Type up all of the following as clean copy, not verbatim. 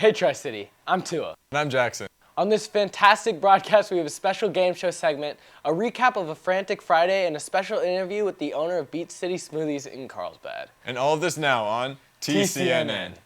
Hey Tri-City, I'm Tua. And I'm Jackson. On this fantastic broadcast, we have a special game show segment, a recap of a Frantic Friday, and a special interview with the owner of Beach City Smoothies in Carlsbad. And all of this now on TCNN.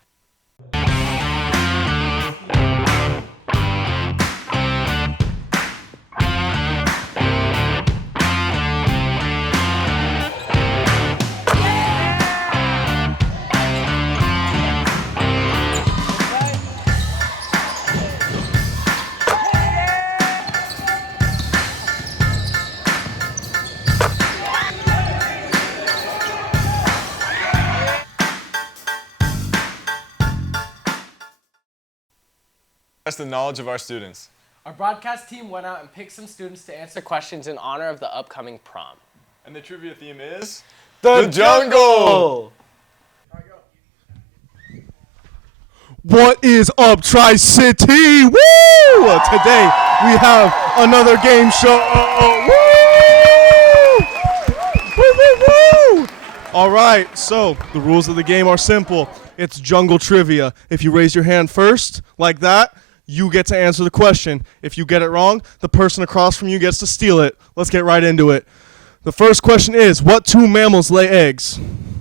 Test the knowledge of our students. Our broadcast team went out and picked some students to answer questions in honor of the upcoming prom. And the trivia theme is The Jungle! What is up, Tri-City? Woo! Today we have another game show. Woo! Woo, woo, woo! All right, so the rules of the game are simple. It's jungle trivia. If you raise your hand first, like that, you get to answer the question. If you get it wrong, the person across from you gets to steal it. Let's get right into it. The first question is, what two mammals lay eggs?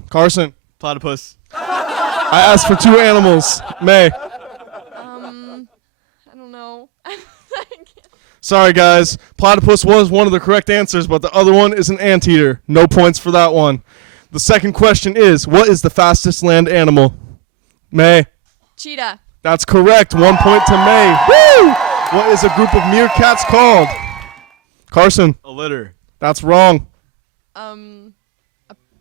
Carson. Platypus. I asked for two animals. May. I don't know. Sorry, guys. Platypus was one of the correct answers, but the other one is an anteater. No points for that one. The second question is, what is the fastest land animal? May. Cheetah. That's correct. 1 point to May. Woo! What is a group of meerkats called? Carson. A litter. That's wrong. A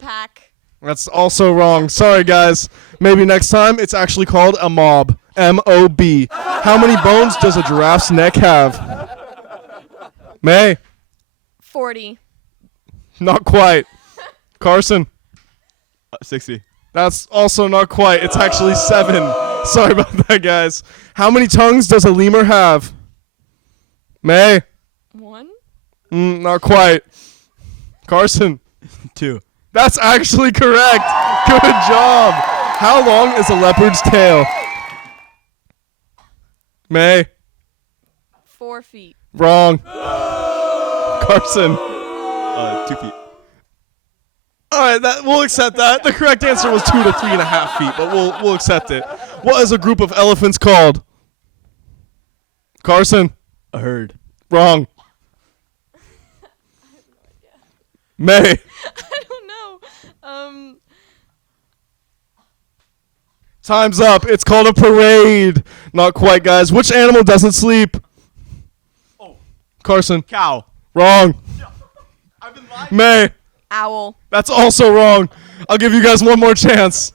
pack. That's also wrong. Sorry, guys. Maybe next time it's actually called a mob. M-O-B. How many bones does a giraffe's neck have? May. 40. Not quite. Carson. 60. That's also not quite. It's actually 7. Sorry about that, guys. How many tongues does a lemur have? May. 1. Not quite. Carson. 2. That's actually correct. Good job. How long is a leopard's tail? May. 4 feet. Wrong. Carson. 2 feet. All right, we'll accept that. The correct answer was 2 to 3.5 feet, but we'll accept it. What is a group of elephants called? Carson. A herd. Wrong. May. I don't know. Time's up. It's called a parade. Not quite, guys. Which animal doesn't sleep? Oh. Carson. Cow. Wrong. I've been lying. May. Owl. That's also wrong. I'll give you guys one more chance.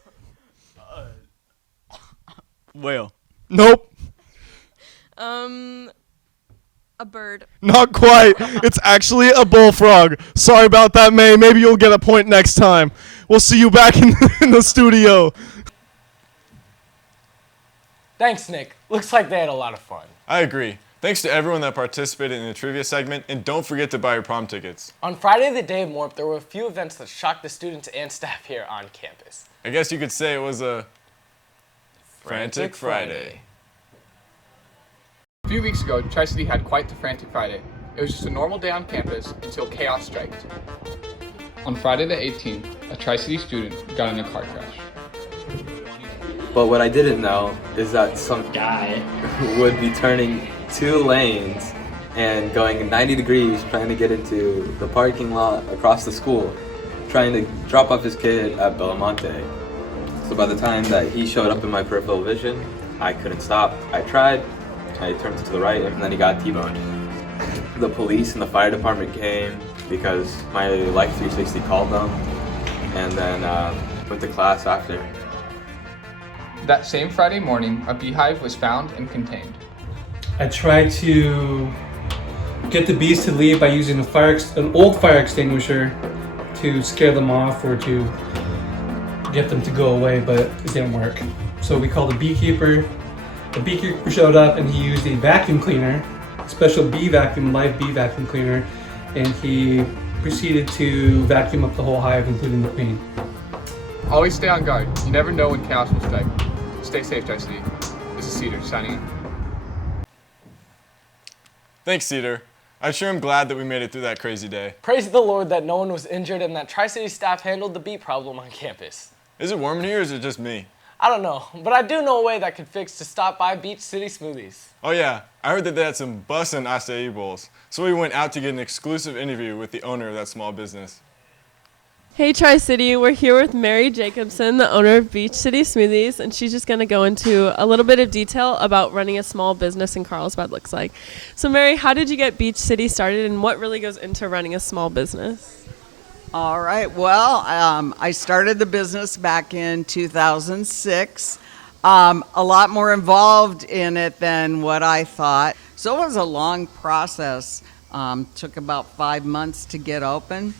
Whale. Nope. A bird. Not quite. It's actually a bullfrog. Sorry about that, May. Maybe you'll get a point next time. We'll see you back in the studio. Thanks, Nick. Looks like they had a lot of fun. I agree. Thanks to everyone that participated in the trivia segment, and don't forget to buy your prom tickets. On Friday, the day of Morp, there were a few events that shocked the students and staff here on campus. I guess you could say it was a Frantic Friday. A few weeks ago, Tri-City had quite the Frantic Friday. It was just a normal day on campus until chaos struck. On Friday the 18th, a Tri-City student got in a car crash. But what I didn't know is that some guy would be turning 2 lanes and going 90 degrees trying to get into the parking lot across the school, trying to drop off his kid at Belamonte. So by the time that he showed up in my peripheral vision, I couldn't stop. I tried, I turned to the right, and then he got T-boned. The police and the fire department came because my Life 360 called them, and then went to class after. That same Friday morning, a beehive was found and contained. I tried to get the bees to leave by using an old fire extinguisher to scare them off or to get them to go away, but it didn't work. So we called a beekeeper. The beekeeper showed up and he used a vacuum cleaner, a special live bee vacuum cleaner, and he proceeded to vacuum up the whole hive, including the queen. Always stay on guard. You never know when chaos will strike. Stay safe, Tri-City. this is Cedar signing in. Thanks, Cedar. I sure am glad that we made it through that crazy day. Praise the Lord that no one was injured and that Tri-City staff handled the beat problem on campus. Is it warm in here or is it just me? I don't know, but I do know a way that could fix to stop by Beach City Smoothies. Oh yeah, I heard that they had some bussin' acai bowls, so we went out to get an exclusive interview with the owner of that small business. Hey Tri-City, we're here with Mary Jacobson, the owner of Beach City Smoothies, and she's just going to go into a little bit of detail about running a small business in Carlsbad looks like. So Mary, how did you get Beach City started and what really goes into running a small business? All right. Well, I started the business back in 2006. A lot more involved in it than what I thought. So it was a long process. Took about 5 months to get open.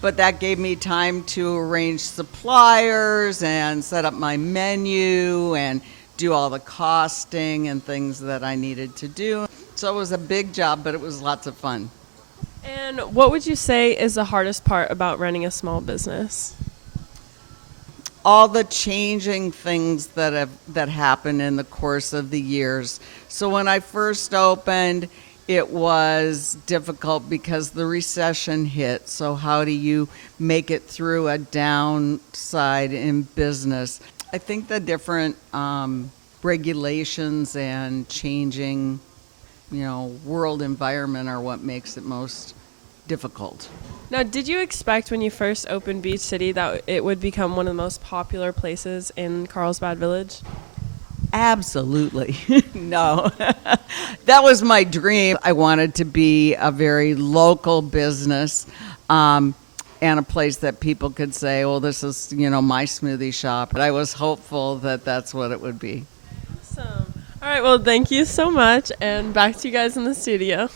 But that gave me time to arrange suppliers and set up my menu and do all the costing and things that I needed to do. So it was a big job, but it was lots of fun. And what would you say is the hardest part about running a small business? All the changing things that happen in the course of the years. So when I first opened, it was difficult because the recession hit. So how do you make it through a downside in business? I think the different regulations and changing, world environment are what makes it most difficult. Now, did you expect when you first opened Beach City that it would become one of the most popular places in Carlsbad Village? Absolutely. No. That was my dream. I wanted to be a very local business and a place that people could say, well, this is, my smoothie shop. But I was hopeful that that's what it would be. Awesome. All right, well, thank you so much, and back to you guys in the studio.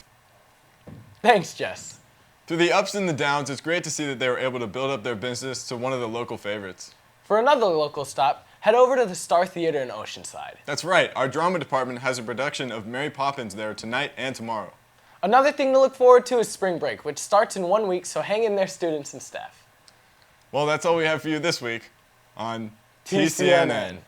Thanks, Jess. Through the ups and the downs, it's great to see that they were able to build up their business to one of the local favorites. For another local stop, head over to the Star Theater in Oceanside. That's right, our drama department has a production of Mary Poppins there tonight and tomorrow. Another thing to look forward to is spring break, which starts in 1 week, so hang in there, students and staff. Well, that's all we have for you this week on TCNN.